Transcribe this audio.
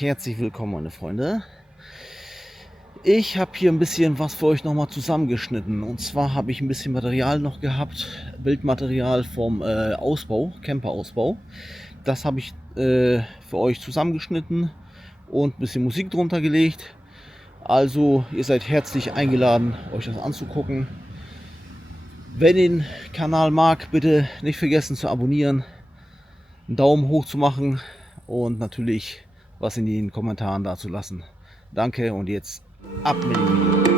Herzlich willkommen, meine Freunde. Ich habe hier ein bisschen was für euch nochmal zusammengeschnitten. Und zwar habe ich ein bisschen Material noch gehabt, Bildmaterial vom Ausbau, Camper-Ausbau. Das habe ich für euch zusammengeschnitten und ein bisschen Musik drunter gelegt. Also ihr seid herzlich eingeladen, euch das anzugucken. Wenn ihr den Kanal mag, bitte nicht vergessen zu abonnieren, einen Daumen hoch zu machen und natürlich was in den Kommentaren dazu lassen. Danke und jetzt ab mit dem Video.